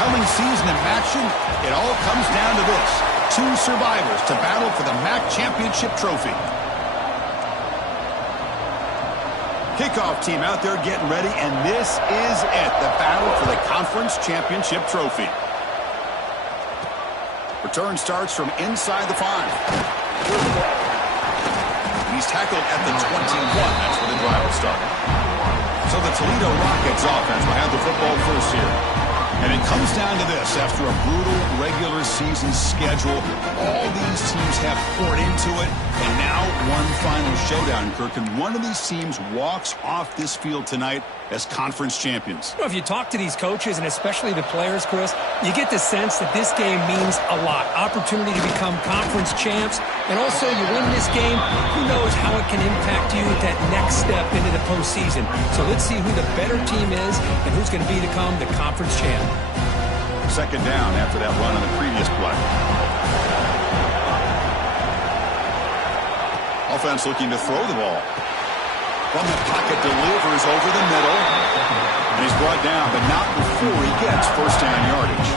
compelling season in action, it all comes down to this. Two survivors to battle for the MAC championship trophy. Kickoff team out there getting ready, and this is it, the battle for the conference championship trophy. Return starts from inside the 5. He's tackled at the 21. That's where the drive will start. So the Toledo Rockets offense will have the football first here. And it comes down to this. After a brutal regular season schedule, all these teams have poured into it. And now one final showdown, Kirk. And one of these teams walks off this field tonight as conference champions. Well, if you talk to these coaches, and especially the players, Chris, you get the sense that this game means a lot. Opportunity to become conference champs. And also, you win this game, who knows how it can impact you at that next step into the postseason. So let's see who the better team is and who's going to become the conference champ. Second down after that run on the previous play. Offense looking to throw the ball. From the pocket, delivers over the middle. And he's brought down, but not before he gets first down yardage.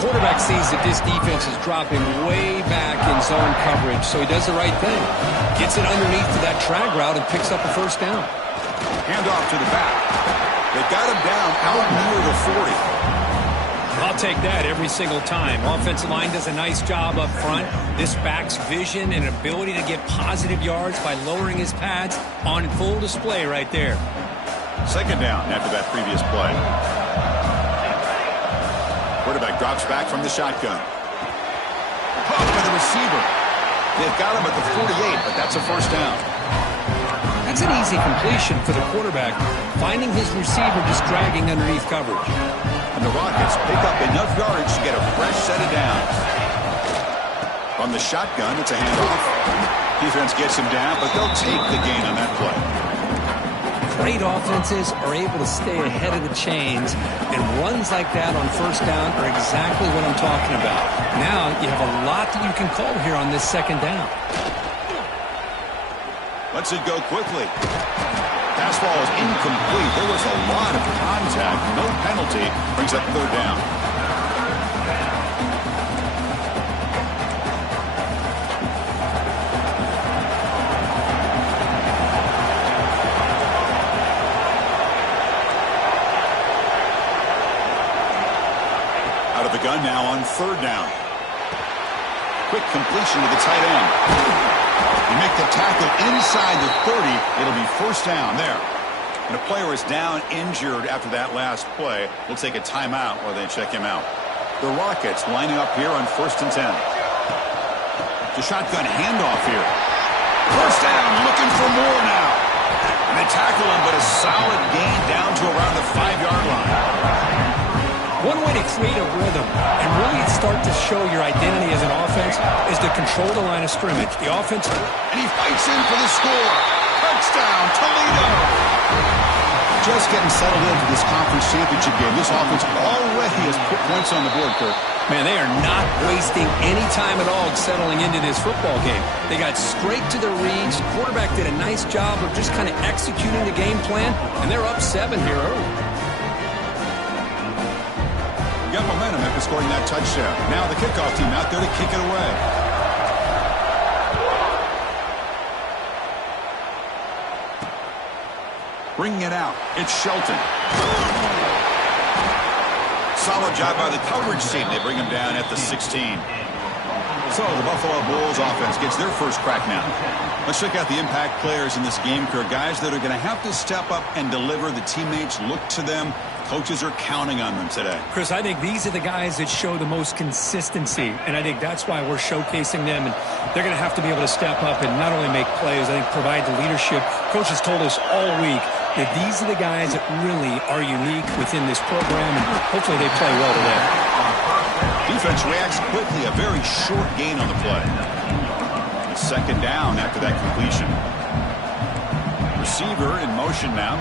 Quarterback sees that this defense is dropping way back in zone coverage, so he does the right thing. Gets it underneath to that drag route and picks up a first down. Handoff to the back. They got him down out near the 40. I'll take that every single time. Offensive line does a nice job up front. This back's vision and ability to get positive yards by lowering his pads on full display right there. Second down after that previous play. Quarterback drops back from the shotgun. Caught by the receiver. They've got him at the 48, but that's a first down. That's an easy completion for the quarterback, finding his receiver just dragging underneath coverage. And the Rockets pick up enough yardage to get a fresh set of downs. From the shotgun, it's a handoff. Defense gets him down, but they'll take the gain on that play. Great offenses are able to stay ahead of the chains, and runs like that on first down are exactly what I'm talking about. Now you have a lot that you can call here on this second down. Lets it go quickly. Pass ball is incomplete. There was a lot of contact. No penalty. Brings up third down. Out of the gun now on third down. Quick completion to the tight end. You make the tackle inside the 30. It'll be first down there. And a player is down injured after that last play. We'll take a timeout while they check him out. The Rockets lining up here on 1st and 10. The shotgun handoff here. First down, looking for more now. And they tackle him, but a solid gain down to around the 5-yard line. One way to create a rhythm and really start to show your identity as an offense is to control the line of scrimmage. The offense... And he fights in for the score. Touchdown, Toledo! Just getting settled into this conference championship game. This offense already has put points on the board, Kirk. Man, they are not wasting any time at all settling into this football game. They got straight to their reads. The quarterback did a nice job of just kind of executing the game plan, and they're up 7 here early. Got momentum after scoring that touchdown. Now the kickoff team out there to kick it away. Bringing it out. It's Shelton. Solid job by the coverage team. They bring him down at the 16. So the Buffalo Bulls offense gets their first crack now. Let's check out the impact players in this game, Kirk. Guys that are going to have to step up and deliver. The teammates look to them. Coaches are counting on them today. Chris, I think these are the guys that show the most consistency, and I think that's why we're showcasing them. And they're going to have to be able to step up and not only make plays, I think provide the leadership. Coaches told us all week that these are the guys that really are unique within this program, and hopefully they play well today. Defense reacts quickly. A very short gain on the play. Second down after that completion. Receiver in motion now.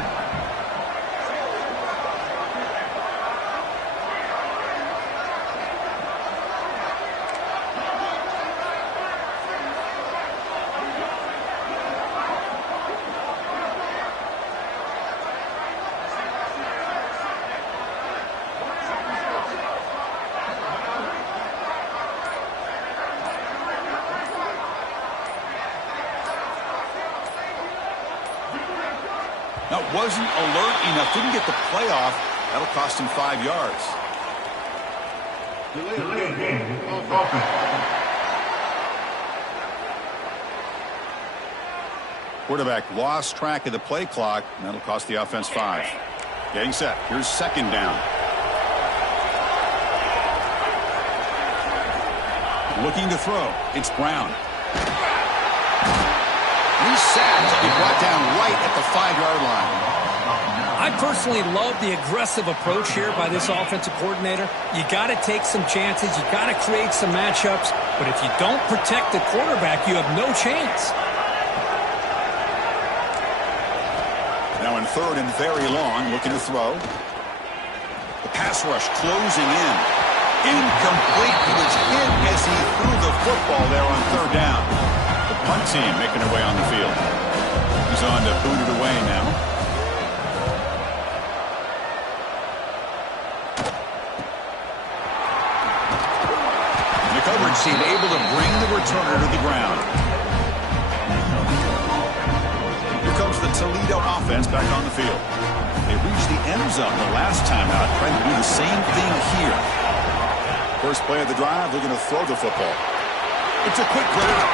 That wasn't alert enough. Didn't get the play off. That'll cost him 5 yards. Quarterback lost track of the play clock. And that'll cost the offense 5. Getting set. Here's second down. Looking to throw. It's Brown. He's sacked. He brought down right at the 5-yard line. I personally love the aggressive approach here by this offensive coordinator. You got to take some chances. You got to create some matchups. But if you don't protect the quarterback, you have no chance. Now in third and very long, looking to throw. The pass rush closing in. Incomplete. He was hit as he threw the football there on third down. The punt team making their way on the field. He's on to boot it away now. The coverage team able to bring the returner to the ground. Here comes the Toledo offense back on the field. They reached the end zone the last time out, trying to do the same thing here. First play of the drive, they're going to throw the football. It's a quick grab.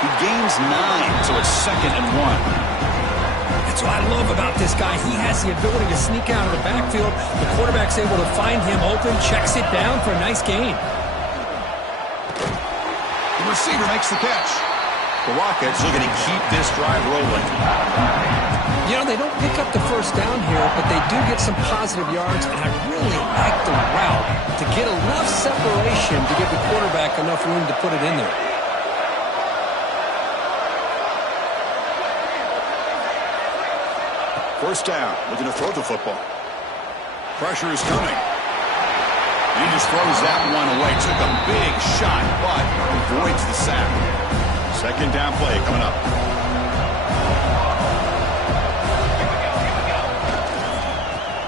He gains 9, so it's 2nd and 1. That's what I love about this guy. He has the ability to sneak out of the backfield. The quarterback's able to find him open, checks it down for a nice gain. The receiver makes the catch. The Rockets looking to keep this drive rolling. You know, they don't pick up the first down here, but they do get some positive yards, and I really like the route to get enough separation to give the quarterback enough room to put it in there. First down, looking to throw the football. Pressure is coming. He just throws that one away. Took a big shot, but avoids the sack. Second down play coming up.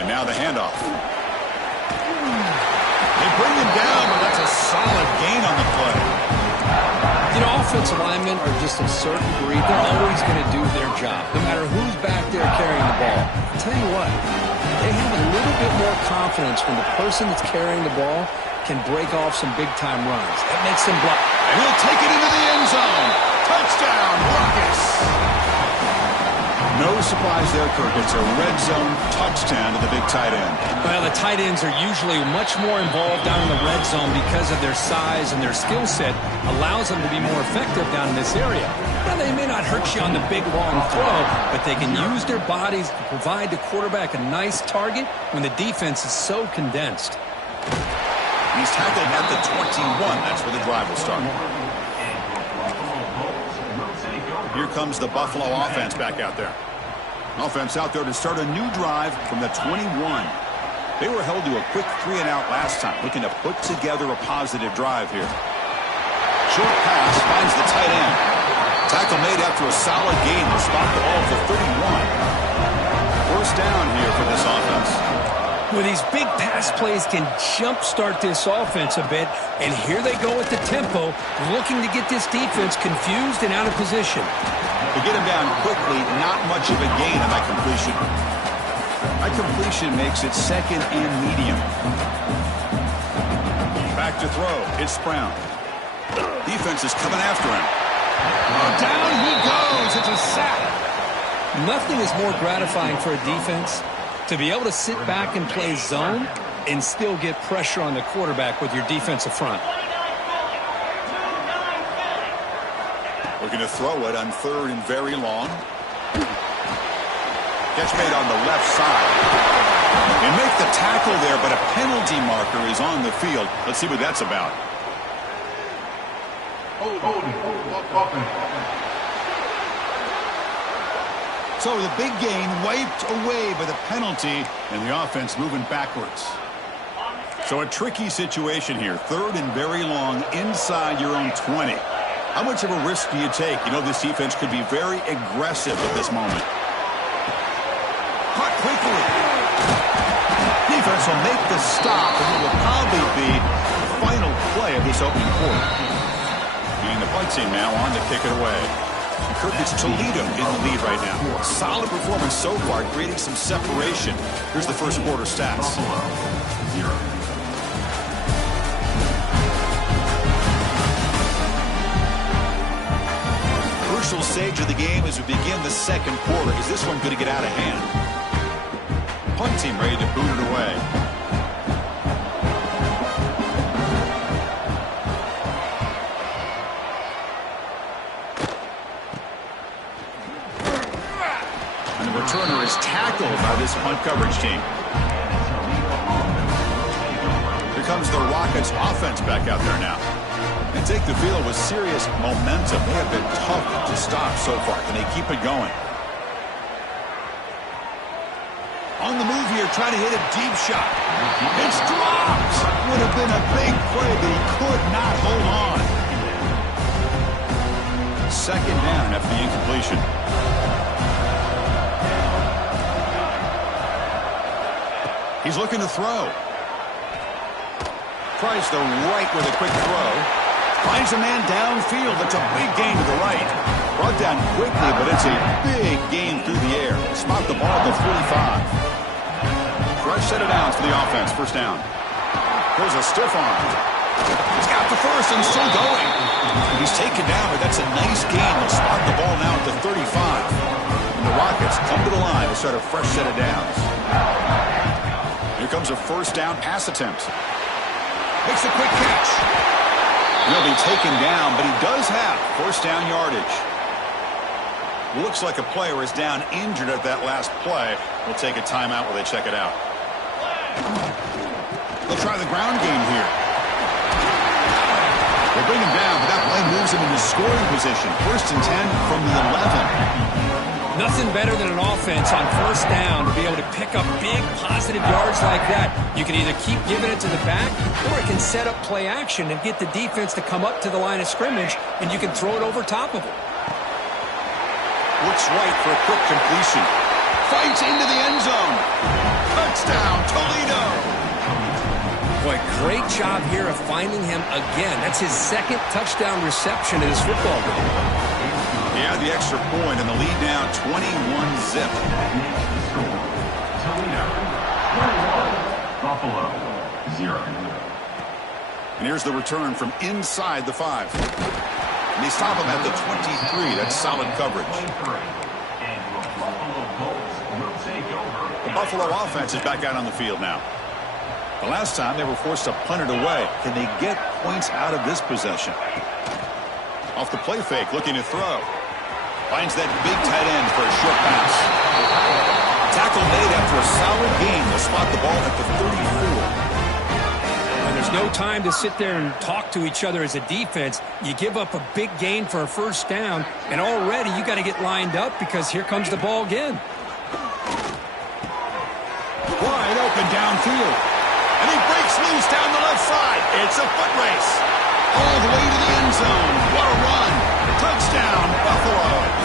And now the handoff. They bring him down, but that's a solid gain on the play. You know, offensive linemen are just a certain breed. They're always going to do their job, no matter who's back there carrying the ball. I'll tell you what, they have a little bit more confidence when the person that's carrying the ball can break off some big-time runs. That makes them block. And he'll take it into the end zone. Touchdown, Rockets. No surprise there, Kirk. It's a red zone touchdown to the big tight end. Well, the tight ends are usually much more involved down in the red zone because of their size and their skill set allows them to be more effective down in this area. Now, they may not hurt you on the big, long throw, but they can use their bodies to provide the quarterback a nice target when the defense is so condensed. He's tackled at the 21. That's where the drive will start. Here comes the Buffalo offense back out there. Offense out there to start a new drive from the 21. They were held to a quick 3-and-out last time, looking to put together a positive drive here. Short pass finds the tight end. Tackle made after a solid gain. Will spot the ball for 31. First down here for this offense. Well, these big pass plays can jumpstart this offense a bit, and here they go at the tempo, looking to get this defense confused and out of position. To get him down quickly, not much of a gain on that completion. That completion makes it 2nd and medium. Back to throw. It's Brown. Defense is coming after him. Oh, down he goes. It's a sack. Nothing is more gratifying for a defense to be able to sit back and play zone and still get pressure on the quarterback with your defensive front. Looking to throw it on 3rd and very long. Catch made on the left side. They make the tackle there, but a penalty marker is on the field. Let's see what that's about. So the big gain wiped away by the penalty, and the offense moving backwards. So a tricky situation here. 3rd and very long inside your own 20. How much of a risk do you take? You know this defense could be very aggressive at this moment. Caught quickly. Defense will make the stop, and it will probably be the final play of this opening quarter. And the punt team now on to kick it away. Kirk, it's Toledo in the lead right now. Solid performance so far, creating some separation. Here's the first quarter stats. Crucial stage of the game as we begin the second quarter. Is this one going to get out of hand? Punt team ready to boot it away. And the returner is tackled by this punt coverage team. Here comes the Rockets offense back out there now. And take the field with serious momentum. They have been tough to stop so far. Can they keep it going? On the move here, trying to hit a deep shot. It's dropped. Would have been a big play, but he could not hold on. Second down after the incompletion. He's looking to throw. Tries the right with a quick throw. Finds a man downfield. That's a big gain to the right. Brought down quickly, but it's a big gain through the air. Spot the ball at the 45. Fresh set of downs for the offense. First down. There's a stiff arm. He's got the first and still going. He's taken down, but that's a nice gain. They'll spot the ball now at the 35. And the Rockets come to the line to start a fresh set of downs. Here comes a first down pass attempt. Makes a quick catch. He'll be taken down, but he does have first down yardage. Looks like a player is down injured at that last play. We'll take a timeout while they check it out. They'll try the ground game here. They bring him down, but that play moves him into scoring position. First and 10 from the 11. Nothing better than an offense on first down to be able to pick up big positive yards like that. You can either keep giving it to the back, or it can set up play action and get the defense to come up to the line of scrimmage, and you can throw it over top of it. Looks right for a quick completion. Fights into the end zone. Touchdown, Toledo. Boy, great job here of finding him again. That's his second touchdown reception in his football game. He had the extra point, and the lead now 21-zip. Toledo, 21, Buffalo, 0. And here's the return from inside the 5. And they stop him at the 23. That's solid coverage. The Buffalo offense is back out on the field now. The last time they were forced to punt it away. Can they get points out of this possession? Off the play fake, looking to throw. Finds that big tight end for a short pass. Tackle made after a solid gain. They'll spot the ball at the 34. And there's no time to sit there and talk to each other as a defense. You give up a big gain for a first down, and already you got to get lined up because here comes the ball again. Wide open downfield. And he breaks loose down the left side. It's a foot race. All the way to the end zone. What a run. Touchdown, Buffalo.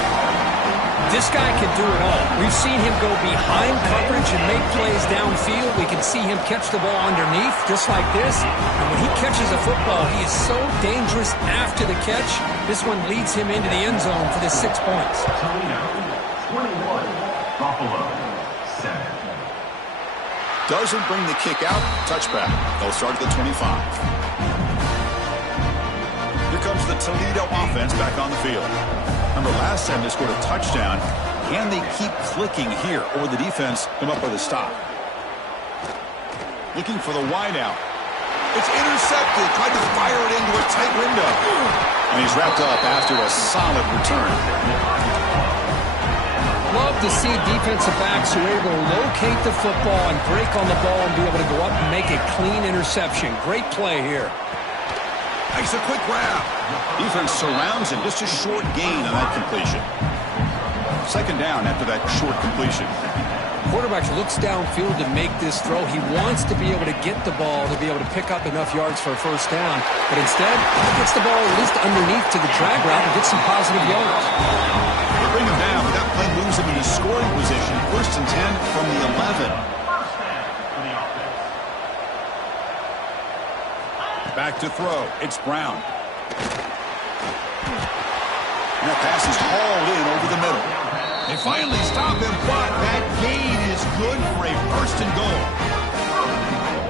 This guy can do it all. We've seen him go behind coverage and make plays downfield. We can see him catch the ball underneath, just like this. And when he catches a football, he is so dangerous after the catch. This one leads him into the end zone for the 6 points. Toledo, 21, Buffalo, 7. Doesn't bring the kick out. Touchback. They'll start at the 25. Here comes the Toledo offense back on the field. Remember, last time they scored a touchdown. Can they keep clicking here, or will the defense come up with a stop? Looking for the wideout. It's intercepted. Tried to fire it into a tight window. And he's wrapped up after a solid return. Love to see defensive backs who are able to locate the football and break on the ball and be able to go up and make a clean interception. Great play here. Makes a quick grab. Defense surrounds him. Just a short gain on that completion. Second down after that short completion. Quarterback looks downfield to make this throw. He wants to be able to get the ball to be able to pick up enough yards for a first down. But instead, he gets the ball at least underneath to the drag route and gets some positive yards. They bring him down, but that play moves him into scoring position. First and 10 from the 11. Back to throw. It's Brown. That pass is hauled in over the middle. They finally stop him, but that gain is good for a first and goal.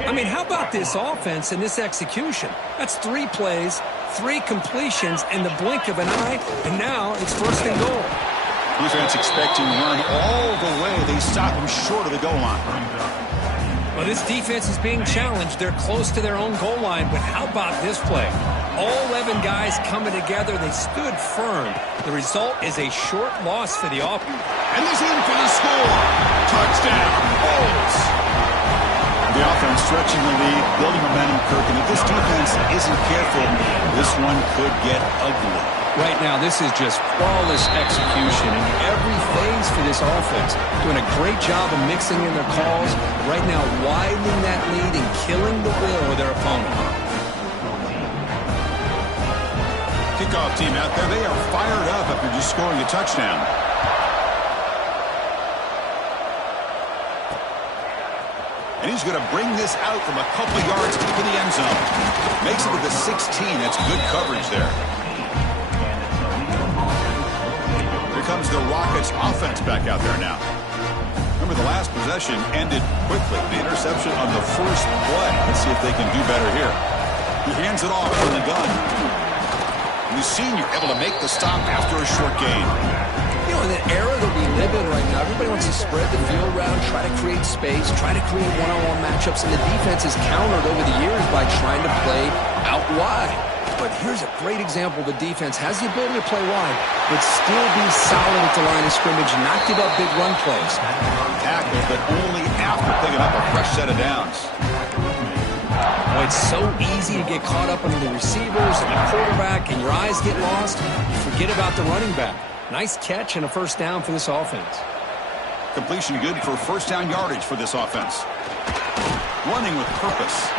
I mean, how about this offense and this execution? That's 3 plays, 3 completions in the blink of an eye, and now it's first and goal. Defense expecting run all the way. They stop him short of the goal line. Well, this defense is being challenged. They're close to their own goal line, but how about this play? All 11 guys coming together. They stood firm. The result is a short loss for the offense. And he's in for the score. Touchdown, Bulls. The offense stretching the lead, building momentum, Kirk. And if this defense isn't careful, this one could get ugly. Right now, this is just flawless execution in every phase for this offense. Doing a great job of mixing in their calls. Right now, widening that lead and killing the will of their opponent. Kickoff team out there, they are fired up after just scoring a touchdown. And he's going to bring this out from a couple yards into the end zone. Makes it to the 16. That's good coverage there. Here comes the Rockets offense back out there now. Remember, the last possession ended quickly. The interception on the first play. Let's see if they can do better here. He hands it off from the gun. And the senior able to make the stop after a short gain. You know, in the era that we live in right now, everybody wants to spread the field around, try to create space, try to create one-on-one matchups, and the defense is countered over the years by trying to play out wide. But here's a great example. The defense has the ability to play wide, but still be solid at the line of scrimmage, not give up big run plays. Tackles, but only after picking up a fresh set of downs. Oh, it's so easy to get caught up under the receivers and the quarterback, and your eyes get lost. You forget about the running back. Nice catch and a first down for this offense. Completion good for first down yardage for this offense. Running with purpose.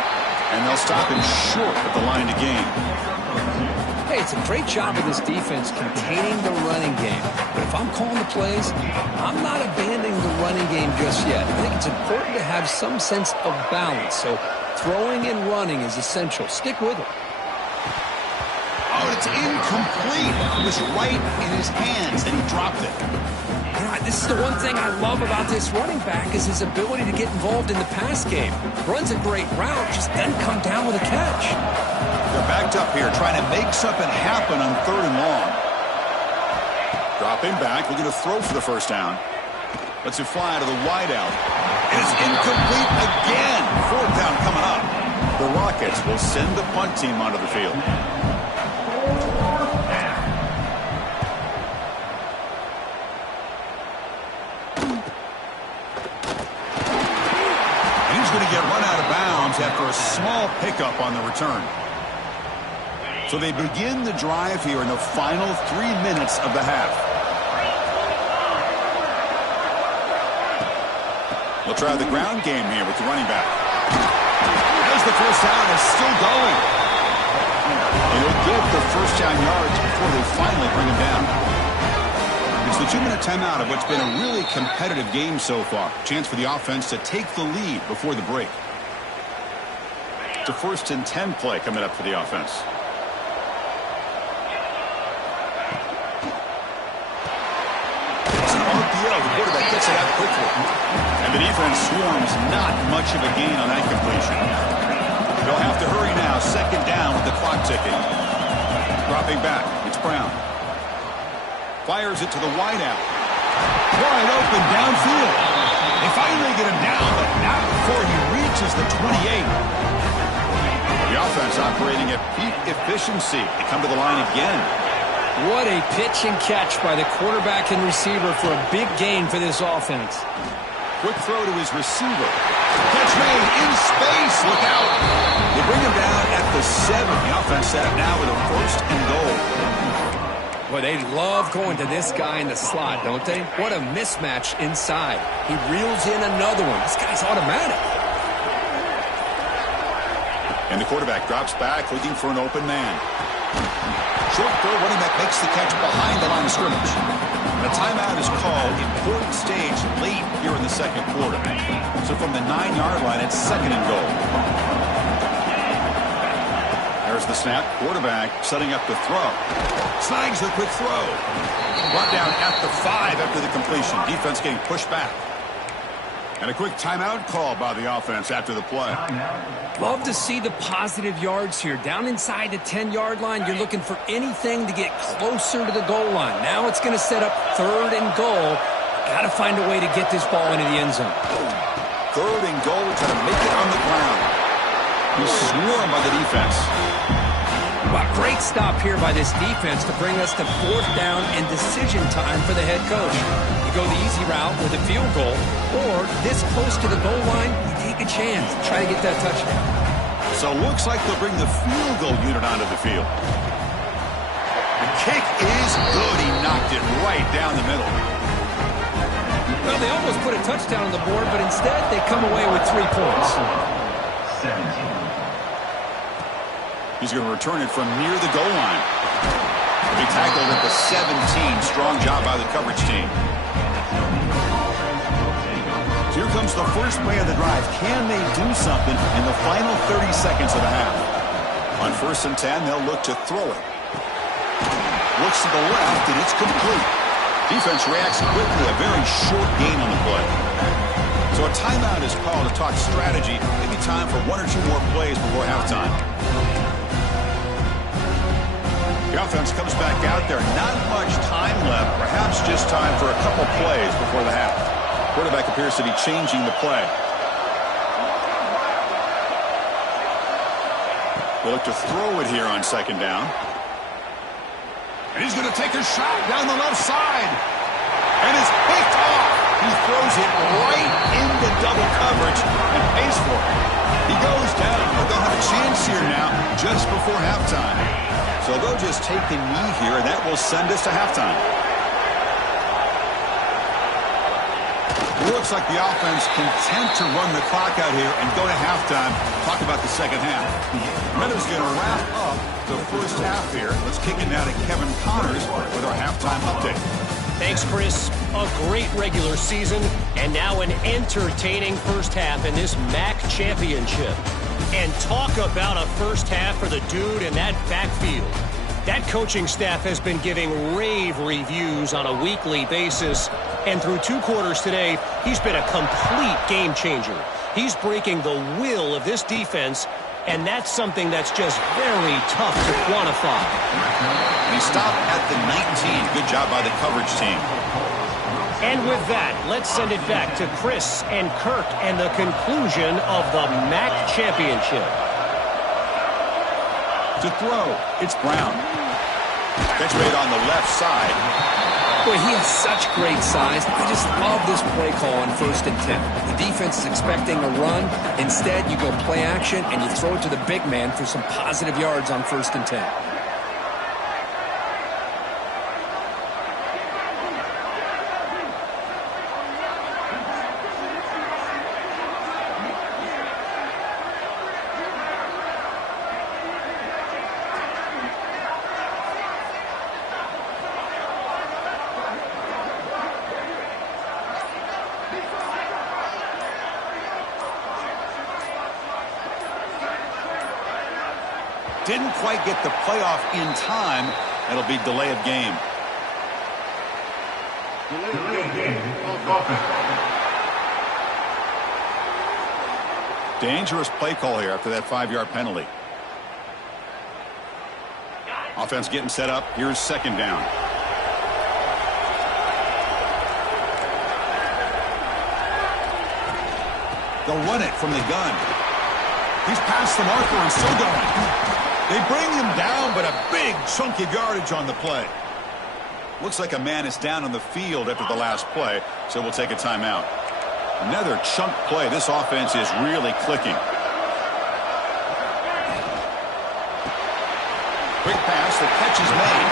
And they'll stop him short at the line to gain. Hey, it's a great job of this defense containing the running game. But if I'm calling the plays, I'm not abandoning the running game just yet. I think it's important to have some sense of balance. So throwing and running is essential. Stick with it. Oh, it's incomplete. It was right in his hands, and he dropped it. This is the one thing I love about this running back is his ability to get involved in the pass game. Runs a great route, just doesn't come down with a catch. They're backed up here, trying to make something happen on 3rd and long. Dropping back, looking to throw for the first down. Lets it fly to the wideout. It is incomplete again. 4th down coming up. The Rockets will send the punt team onto the field. Get run out of bounds after a small pickup on the return. So they begin the drive here in the final 3 minutes of the half. They'll try the ground game here with the running back. As the first down is still going. And he'll get the first down yards before they finally bring him down. It's the 2-minute timeout of what's been a really competitive game so far. Chance for the offense to take the lead before the break. It's a 1st and 10 play coming up for the offense. It's an RPO. The quarterback gets it out quickly. And the defense swarms not much of a gain on that completion. They'll have to hurry now. 2nd down with the clock ticking. Dropping back. It's Brown. Fires it to the wideout. Wide open downfield. They finally get him down, but not before he reaches the 28. The offense operating at peak efficiency. They come to the line again. What a pitch and catch by the quarterback and receiver for a big gain for this offense. Quick throw to his receiver. Catch made in space. Look out. They bring him down at the 7. The offense set up now with a 1st and goal. Boy, they love going to this guy in the slot, don't they? What a mismatch inside. He reels in another one. This guy's automatic. And the quarterback drops back, looking for an open man. Short throw, running back makes the catch behind the line of scrimmage. A timeout is called. Important stage late here in the 2nd quarter. So from the 9-yard line, it's 2nd and goal. There's the snap. Quarterback setting up the throw. Snags the quick throw. Brought down at the 5 after the completion. Defense getting pushed back. And a quick timeout call by the offense after the play. Love to see the positive yards here. Down inside the 10-yard line, you're looking for anything to get closer to the goal line. Now it's going to set up 3rd and goal. Got to find a way to get this ball into the end zone. 3rd and goal, trying to make it on the ground. He's swarmed by the defense. Wow, great stop here by this defense to bring us to 4th down and decision time for the head coach. You go the easy route with a field goal, or this close to the goal line, you take a chance to try to get that touchdown. So looks like they'll bring the field goal unit onto the field. The kick is good. He knocked it right down the middle. Well, they almost put a touchdown on the board, but instead they come away with 3 points. 17. He's going to return it from near the goal line. He tackled at the 17. Strong job by the coverage team. Here comes the first play of the drive. Can they do something in the final 30 seconds of the half? On 1st and 10, they'll look to throw it. Looks to the left, and it's complete. Defense reacts quickly. A very short gain on the play. So a timeout is called to talk strategy. Maybe time for 1 or 2 more plays before halftime. The offense comes back out there. Not much time left. Perhaps just time for a couple plays before the half. Quarterback appears to be changing the play. We'll look to throw it here on 2nd down. And he's going to take a shot down the left side. And it's picked off. He throws it right into double coverage and pays for it. He goes down, but they'll have a chance here now just before halftime. So they'll just take a knee here, and that will send us to halftime. It looks like the offense content to run the clock out here and go to halftime. Talk about the second half. Meadows going to wrap up the first half here. Let's kick it now to Kevin Connors with our halftime update. Thanks, Chris. A great regular season, and now an entertaining first half in this MAC championship. And talk about a first half for the dude in that backfield. That coaching staff has been giving rave reviews on a weekly basis. And through 2 quarters today, he's been a complete game changer. He's breaking the will of this defense, and that's something that's just very tough to quantify. He stopped at the 19. Good job by the coverage team. And with that, let's send it back to Chris and Kirk and the conclusion of the MAC championship. To throw, it's Brown. Catch made on the left side. Boy, he has such great size. I just love this play call on 1st and 10. The defense is expecting a run. Instead, you go play action, and you throw it to the big man for some positive yards on 1st and 10. Didn't quite get the playoff in time. It'll be delay of game. Dangerous play call here after that 5-yard penalty. Offense getting set up. Here's 2nd down. They'll run it from the gun. He's past the marker and still going. They bring him down, but a big chunk of yardage on the play. Looks like a man is down on the field after the last play, so we'll take a timeout. Another chunk play. This offense is really clicking. Quick pass. The catch is made.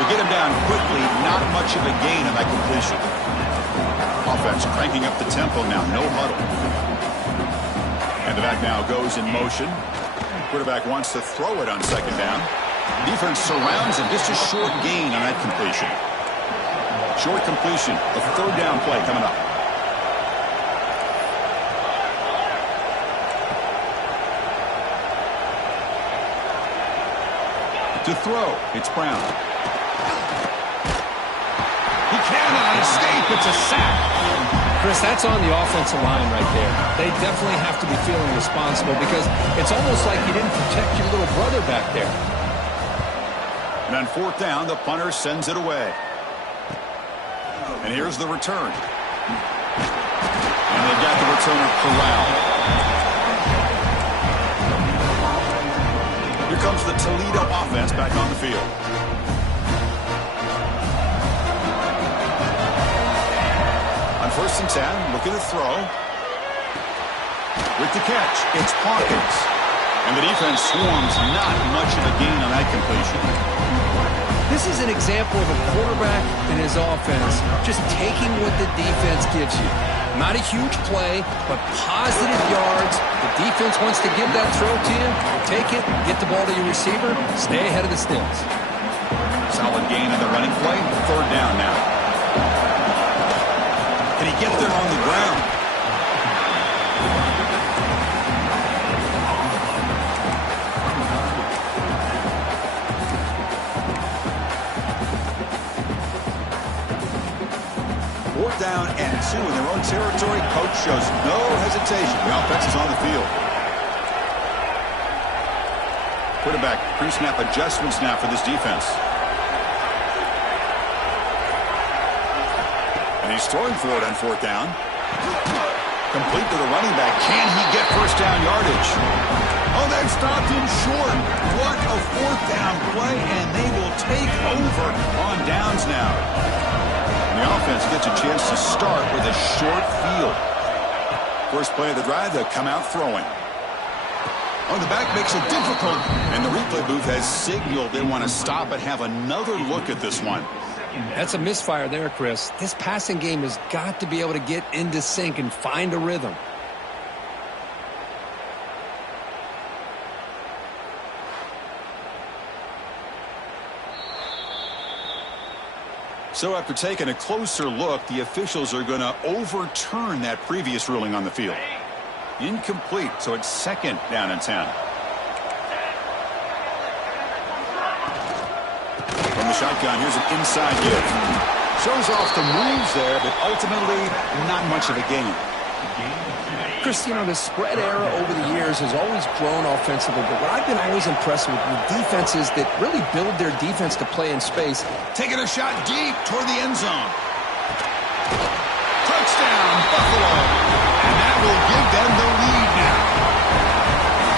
To get him down quickly, not much of a gain on that completion. Offense cranking up the tempo now. No huddle. And the back now goes in motion. Quarterback wants to throw it on 2nd down. Defense surrounds him. Just a short gain on that completion. Short completion. A 3rd down play coming up. To throw, it's Brown. He cannot escape. It's a sack. Chris, that's on the offensive line right there. They definitely have to be feeling responsible because it's almost like you didn't protect your little brother back there. And on fourth down, the punter sends it away. And here's the return. And they've got the returner corralled. Here comes the Toledo offense back on the field. On 1st and 10, looking to throw. With the catch, it's Hawkins. And the defense swarms, not much of a gain on that completion. This is an example of a quarterback and his offense just taking what the defense gives you. Not a huge play, but positive yards. The defense wants to give that throw to you. Take it, get the ball to your receiver, stay ahead of the sticks. Solid gain on the running play. 3rd down now. Can he get there on the ground? Down and 2 in their own territory. Coach shows no hesitation. The offense is on the field. Quarterback pre-snap adjustments now for this defense. And he's throwing for it on 4th down. Complete to the running back. Can he get first down yardage? Oh, that stopped him short. What a 4th down play, and they will take over on downs now. The offense gets a chance to start with a short field. First play of the drive, they'll come out throwing. On the back makes it difficult, and the replay booth has signaled they want to stop and have another look at this one. That's a misfire there, Chris. This passing game has got to be able to get into sync and find a rhythm. So after taking a closer look, the officials are going to overturn that previous ruling on the field. Incomplete, so it's 2nd down and 10. From the shotgun, here's an inside give. Shows off the moves there, but ultimately not much of a gain. Chris, you know, the spread era over the years has always grown offensively, but what I've been always impressed with defenses that really build their defense to play in space. Taking a shot deep toward the end zone. Touchdown, Buffalo. And that will give them the lead now.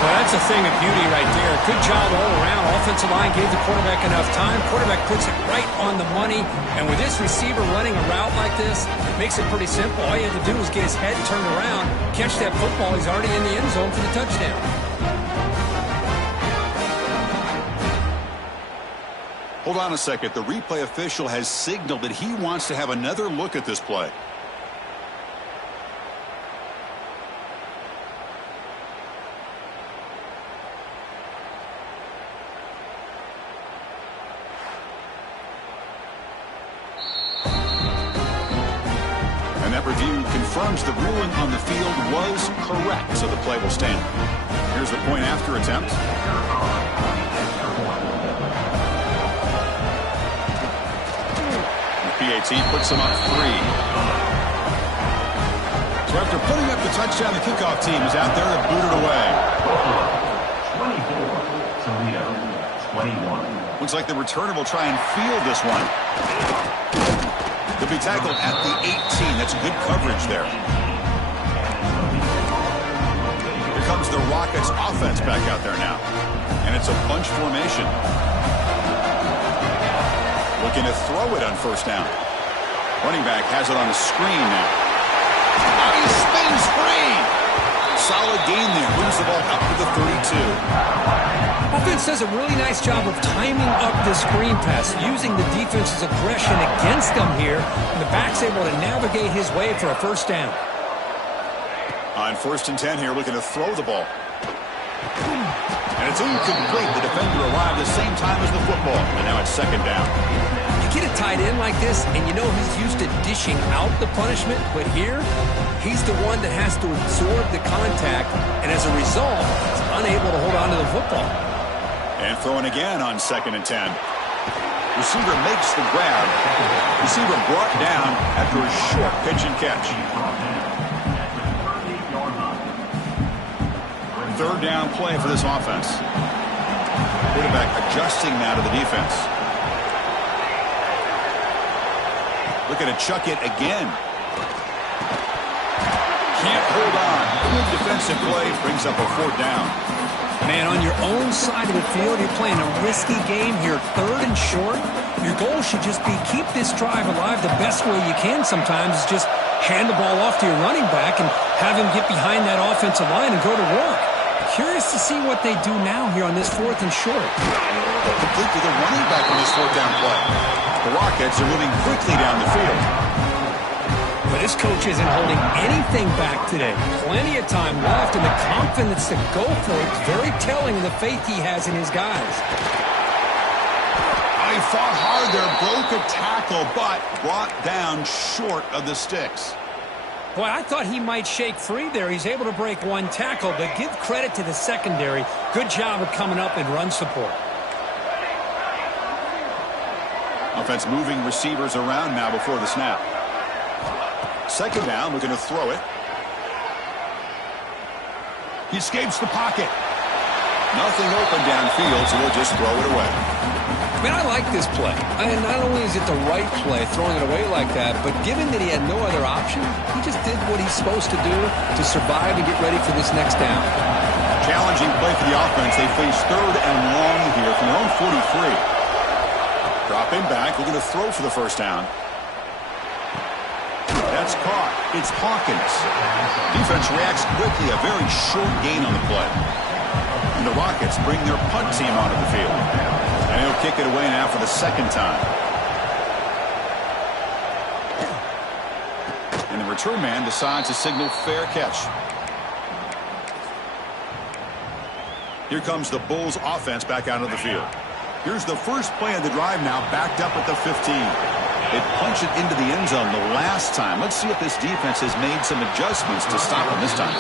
Well, that's a thing of beauty right there. Good job all around. Offensive line gave the quarterback enough time. Quarterback puts it right on the money. And with this receiver running a route like this, it makes it pretty simple. All you have to do is get his head turned around, catch that football. He's already in the end zone for the touchdown. Hold on a second. The replay official has signaled that he wants to have another look at this play. Review confirms the ruling on the field was correct, so the play will stand. Here's the point after attempt. The PAT puts him up 3. So after putting up the touchdown, the kickoff team is out there to boot it away. 24, Toledo, 21. Looks like the returner will try and field this one. He'll be tackled at the 18. That's good coverage there. Here comes the Rockets offense back out there now. And it's a bunch formation. Looking to throw it on 1st down. Running back has it on the screen now. Oh, he spins free. Solid gain there. Moves the ball up to the 32. Offense does a really nice job of timing up the screen pass, using the defense's aggression against them here, and the back's able to navigate his way for a 1st down. On 1st and 10 here, looking to throw the ball. And it's incomplete. The defender arrived the same time as the football, and now it's 2nd down. You get a tight end like this, and you know he's used to dishing out the punishment, but here, he's the one that has to absorb the contact, and as a result, he's unable to hold on to the football. And throwing again on 2nd and 10. Receiver makes the grab. Receiver brought down after a short pitch and catch. 3rd down play for this offense. Quarterback adjusting now to the defense. Looking to chuck it again. Can't hold on. Good defensive play brings up a 4th down. Man, on your own side of the field, you're playing a risky game here, 3rd and short. Your goal should just be keep this drive alive the best way you can sometimes is just hand the ball off to your running back and have him get behind that offensive line and go to work. Curious to see what they do now here on this 4th and short. They'll complete with a running back on this 4th down play. The Rockets are moving quickly down the field. But this coach isn't holding anything back today. Plenty of time left, and the confidence to go for it is very telling of the faith he has in his guys. He fought hard there, broke a tackle, but brought down short of the sticks. Boy, I thought he might shake free there. He's able to break one tackle, but give credit to the secondary. Good job of coming up and run support. Offense moving receivers around now before the snap. 2nd down, we're going to throw it. He escapes the pocket. Nothing open downfield, so we'll just throw it away. Man, I like this play. And not only is it the right play, throwing it away like that, but given that he had no other option, he just did what he's supposed to do to survive and get ready for this next down. Challenging play for the offense. They face 3rd and long here from their own 43. Dropping back. We're going to throw for the 1st down. That's caught. It's Hawkins. Defense reacts quickly. A very short gain on the play. And the Rockets bring their punt team onto the field. And he'll kick it away now for the 2nd time. And the return man decides to signal fair catch. Here comes the Bulls offense back out of the field. Here's the first play of the drive now, backed up at the 15. They punch it into the end zone the last time. Let's see if this defense has made some adjustments to stop him this time.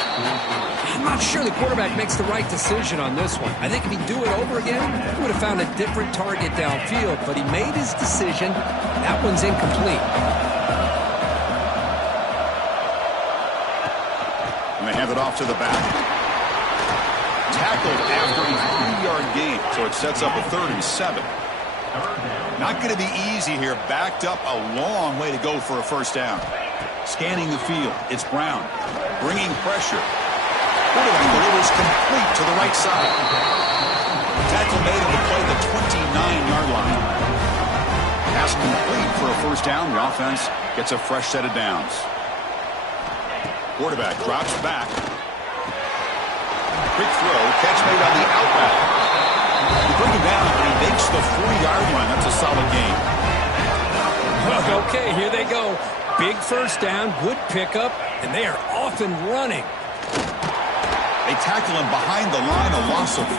I'm not sure the quarterback makes the right decision on this one. I think if he'd do it over again, he would have found a different target downfield, but he made his decision. That one's incomplete. And they hand it off to the back. Tackled after a 3-yard gain, so it sets up a 3rd and 7. Not going to be easy here. Backed up a long way to go for a 1st down. Scanning the field. It's Brown. Bringing pressure. Quarterback delivers complete to the right side. Tackle made on the play at the 29-yard line. Pass complete for a 1st down. The offense gets a fresh set of downs. Quarterback drops back. Quick throw. Catch made on the outback. You bring him down, and he makes the 40-yard line. That's a solid gain. Okay, here they go. Big 1st down, good pickup, and they are off and running. They tackle him behind the line, a loss of 4.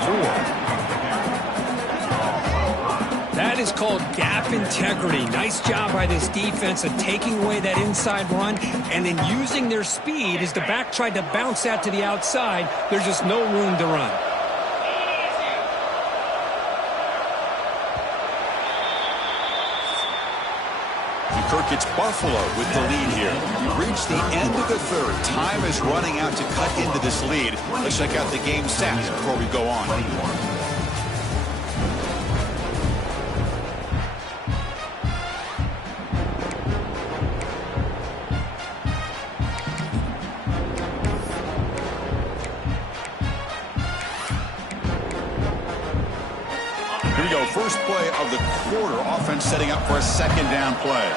That is called gap integrity. Nice job by this defense of taking away that inside run and then using their speed as the back tried to bounce that to the outside. There's just no room to run. Kirk, it's Buffalo with the lead here. We've reached the end of the 3rd. Time is running out to cut into this lead. Let's check out the game stats before we go on. Here we go. First play of the quarter. Offense setting up for a 2nd down play.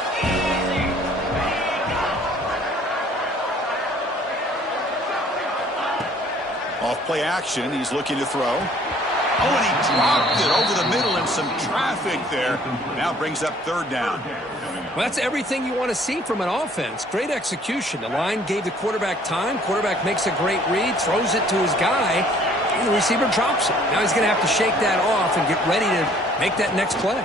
Off play action. He's looking to throw. Oh, and he dropped it over the middle and some traffic there. Now brings up 3rd down. Well, that's everything you want to see from an offense. Great execution. The line gave the quarterback time. Quarterback makes a great read, throws it to his guy. The receiver drops it. Now he's going to have to shake that off and get ready to make that next play.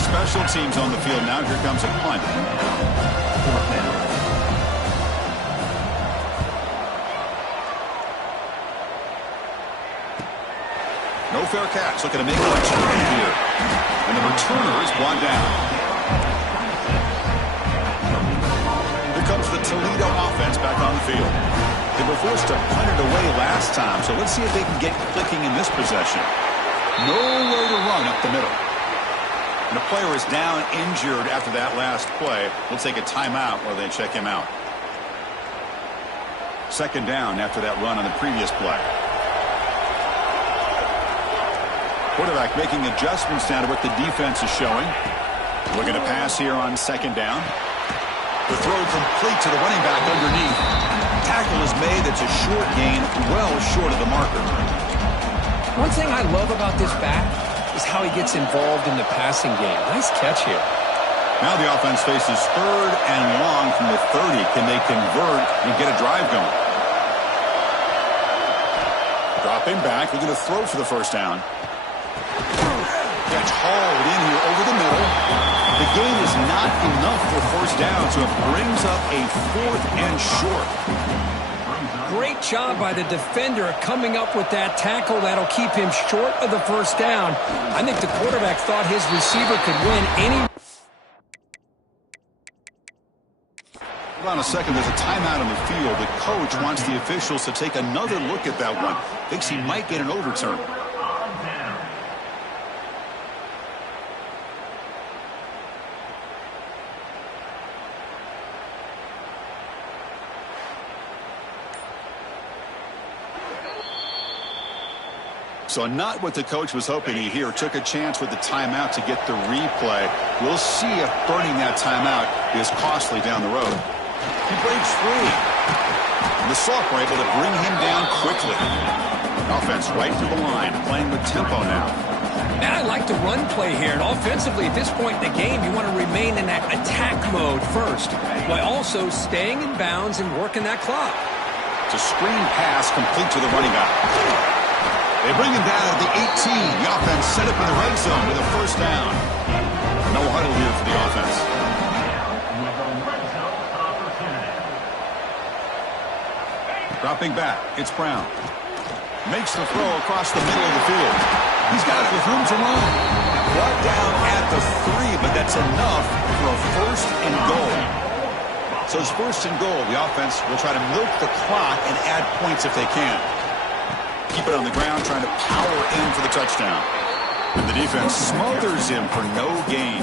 Special teams on the field now. Here comes a punt. No fair catch. Looking to make a return here. And the returner is brought down. Here comes the Toledo offense back on the field. They were forced to punt it away last time, so let's see if they can get clicking in this possession. Nowhere to run up the middle. And the player is down injured after that last play. We'll take a timeout while they check him out. Second down after that run on the previous play. Quarterback making adjustments now to what the defense is showing. Looking to pass here on second down. The throw complete to the running back underneath. Tackle is made. That's a short gain, well short of the marker. One thing I love about this back is how he gets involved in the passing game. Nice catch here. Now the offense faces third and long from the 30. Can they convert and get a drive going? Dropping back. We're going to throw for the first down. Gets hauled in here over the middle. The gain is not enough for first down, so it brings up a fourth and short. Great job by the defender coming up with that tackle that'll keep him short of the first down. I think the quarterback thought his receiver could win any. Hold on a second. There's a timeout on the field. The coach wants the officials to take another look at that one. Thinks he might get an overturn. So not what the coach was hoping to hear. Took a chance with the timeout to get the replay. We'll see if burning that timeout is costly down the road. He breaks free. And the Soft were able to bring him down quickly. Offense right through the line, playing with tempo now. And I like the run play here. And offensively, at this point in the game, you want to remain in that attack mode first, while also staying in bounds and working that clock. It's a screen pass complete to the running back. They bring him down at the 18. The offense set up in the red zone with a first down. No huddle here for the offense. Dropping back, it's Brown. Makes the throw across the middle of the field. He's got it with room to run. Brought down at the 3, but that's enough for a first and goal. So it's first and goal. The offense will try to milk the clock and add points if they can. Keep it on the ground, trying to power in for the touchdown. And the defense smothers him for no gain.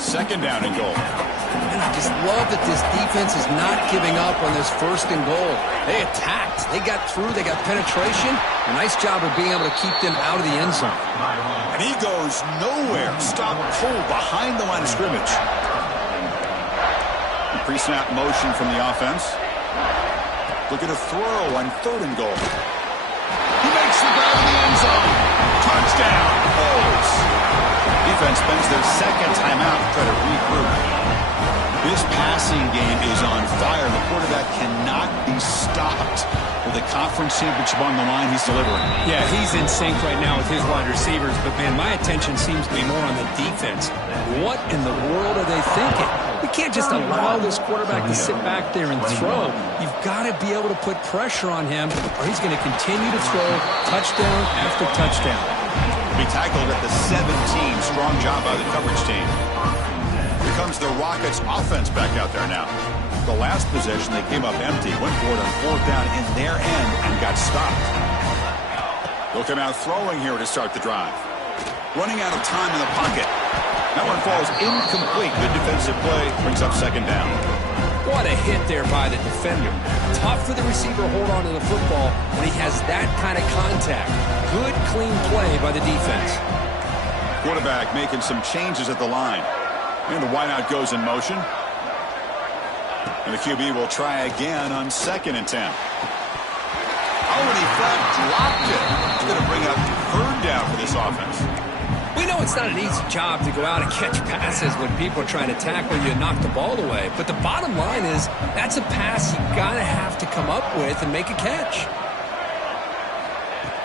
Second down and goal. And I just love that this defense is not giving up on this first and goal. They attacked. They got through. They got penetration. A nice job of being able to keep them out of the end zone. And he goes nowhere. Stop cold behind the line of scrimmage. Pre-snap motion from the offense. Looking to throw on third and goal. He makes the grab in the end zone. Touchdown, Bulls. Defense spends their second timeout to try to regroup. This passing game is on fire. The quarterback cannot be stopped. With the conference championship on the line, he's delivering. Yeah, he's in sync right now with his wide receivers, but man, my attention seems to be more on the defense. What in the world are they thinking? We can't just allow this quarterback to sit back there and throw. You've got to be able to put pressure on him, or he's going to continue to throw touchdown after touchdown. Be tackled at the 17. Strong job by the coverage team. Here comes the Rockets offense back out there now. The last possession, they came up empty, went for it on fourth down in their end and got stopped. They'll come out throwing here to start the drive. Running out of time in the pocket. That one falls incomplete. Good defensive play, brings up second down. What a hit there by the defender. Tough for the receiver to hold on to the football when he has that kind of contact. Good, clean play by the defense. Quarterback making some changes at the line. And the wideout goes in motion. And the QB will try again on second and 10. Oh, and he flat dropped it. It's going to bring up third down for this offense. We know it's not an easy job to go out and catch passes when people are trying to tackle you and knock the ball away. But the bottom line is that's a pass you got to have to come up with and make a catch.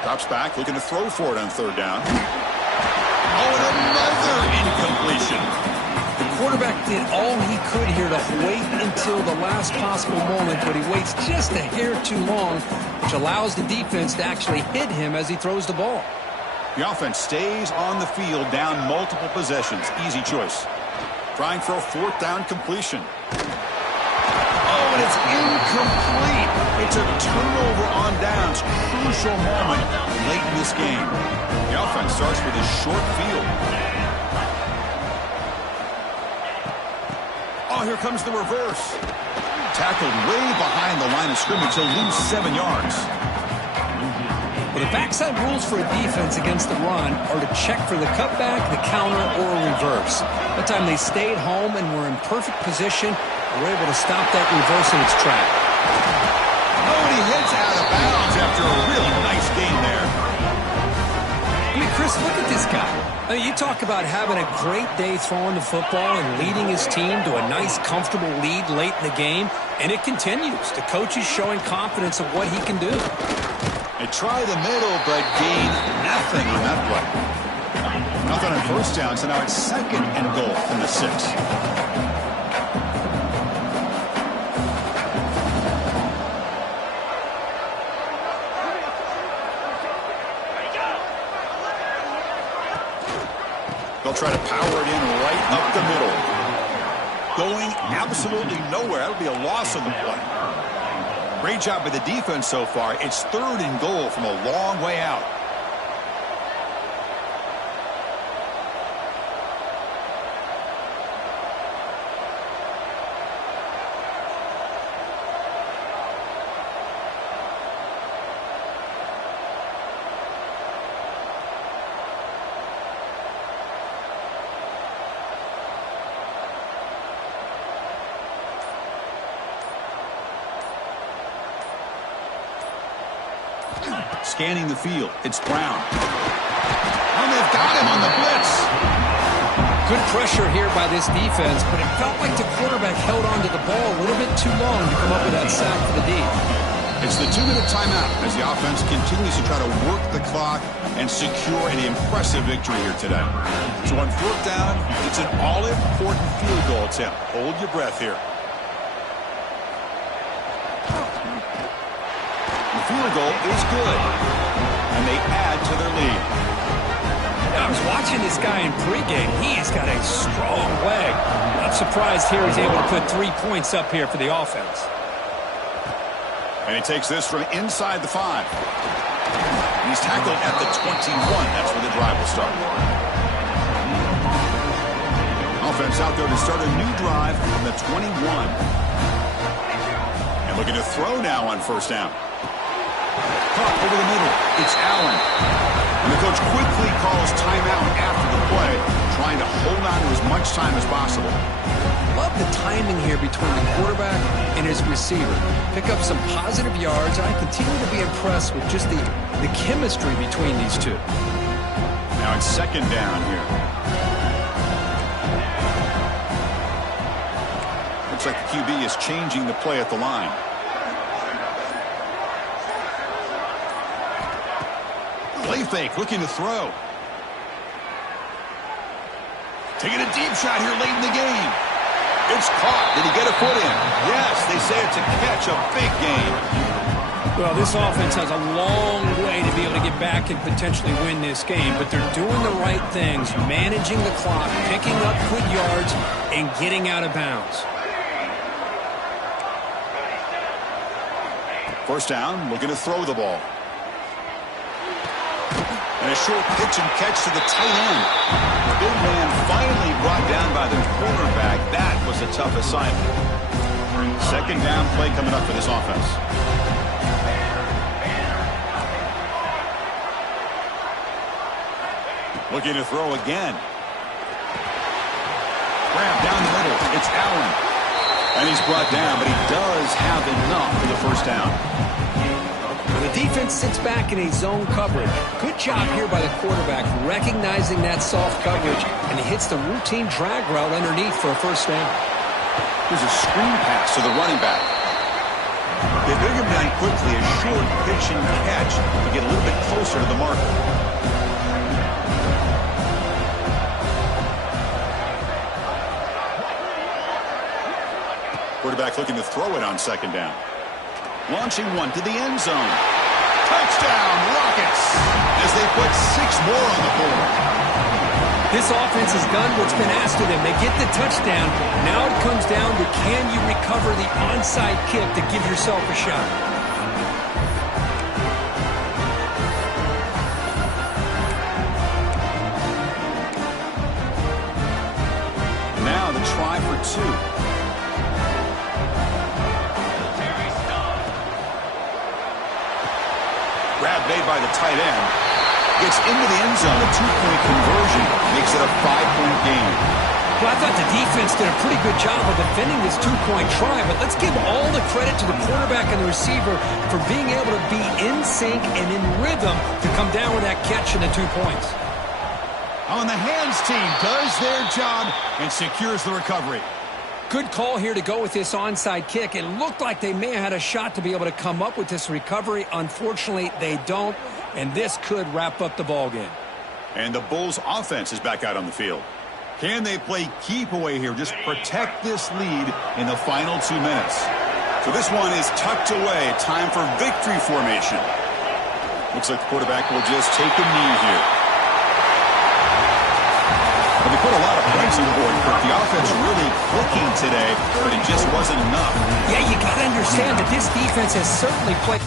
Drops back, looking to throw for it on third down. Oh, and another incompletion. The quarterback did all he could here to wait until the last possible moment, but he waits just a hair too long, which allows the defense to actually hit him as he throws the ball. The offense stays on the field down multiple possessions. Easy choice. Trying for a fourth down completion. Oh, and it's incomplete. It's a turnover on downs. Crucial moment late in this game. The offense starts with a short field. Oh, here comes the reverse. Tackled way behind the line of scrimmage. He'll lose 7 yards. Well, the backside rules for a defense against the run are to check for the cutback, the counter, or reverse. That time they stayed home and were in perfect position. They were able to stop that reverse in its track. Oh, and he hits out of bounds after a really nice game there. I mean, Chris, look at this guy. I mean, you talk about having a great day throwing the football and leading his team to a nice, comfortable lead late in the game, and it continues. The coach is showing confidence of what he can do. They try the middle, but gain nothing on that play. Nothing on first down, so now it's 2nd and goal from the 6. They'll try to power it in right up the middle. Going absolutely nowhere. That'll be a loss on the play. Great job by the defense so far. It's 3rd and goal from a long way out. Scanning the field. It's Brown. And they've got him on the blitz. Good pressure here by this defense, but it felt like the quarterback held onto the ball a little bit too long to come up with that sack for the D. It's the 2-minute timeout as the offense continues to try to work the clock and secure an impressive victory here today. So on 4th down, it's an all-important field goal attempt. Hold your breath here. The field goal is good, and they add to their lead. I was watching this guy in pregame. He's got a strong leg. I'm surprised here he's able to put 3 points up here for the offense. And he takes this from inside the 5. And he's tackled at the 21. That's where the drive will start. Offense out there to start a new drive from the 21. And looking to throw now on 1st down. Caught over the middle. It's Allen. And the coach quickly calls timeout after the play, trying to hold on to as much time as possible. Love the timing here between the quarterback and his receiver. Pick up some positive yards. I continue to be impressed with just the chemistry between these two. Now it's 2nd down here. Looks like the QB is changing the play at the line. Play fake, looking to throw. Taking a deep shot here late in the game. It's caught. Did he get a foot in? Yes, they say it's a catch, a big game. Well, this offense has a long way to be able to get back and potentially win this game, but they're doing the right things, managing the clock, picking up good yards, and getting out of bounds. 1st down, looking to throw the ball. And a short pitch and catch to the tight end. The big man finally brought down by the cornerback. That was a tough assignment. 2nd down play coming up for this offense. Looking to throw again. Grab down the middle. It's Allen. And he's brought down, but he does have enough for the 1st down. The defense sits back in a zone coverage. Good job here by the quarterback recognizing that soft coverage, and he hits the routine drag route underneath for a 1st down. Here's a screen pass to the running back. They bring him down quickly, a short pitch and catch to get a little bit closer to the marker. quarterback looking to throw it on second down. Launching one to the end zone. Touchdown, Rockets, as they put 6 more on the board. This offense has done what's been asked of them. They get the touchdown. Now it comes down to, can you recover the onside kick to give yourself a shot? Now the try for 2. Grab made by the tight end. Gets into the end zone. A 2-point conversion makes it a 5-point game. Well, I thought the defense did a pretty good job of defending this 2-point try, but let's give all the credit to the quarterback and the receiver for being able to be in sync and in rhythm to come down with that catch and the 2 points. On the hands team does their job and secures the recovery. Good call here to go with this onside kick. It looked like they may have had a shot to be able to come up with this recovery. Unfortunately, they don't, and this could wrap up the ballgame. And the Bulls offense is back out on the field. Can they play keep away here? Just protect this lead in the final 2 minutes. So this one is tucked away. Time for victory formation. Looks like the quarterback will just take a knee here. Well, they put a lot of points on the board, but the offense really clicking today, but it just wasn't enough. Yeah, you got to understand that this defense has certainly played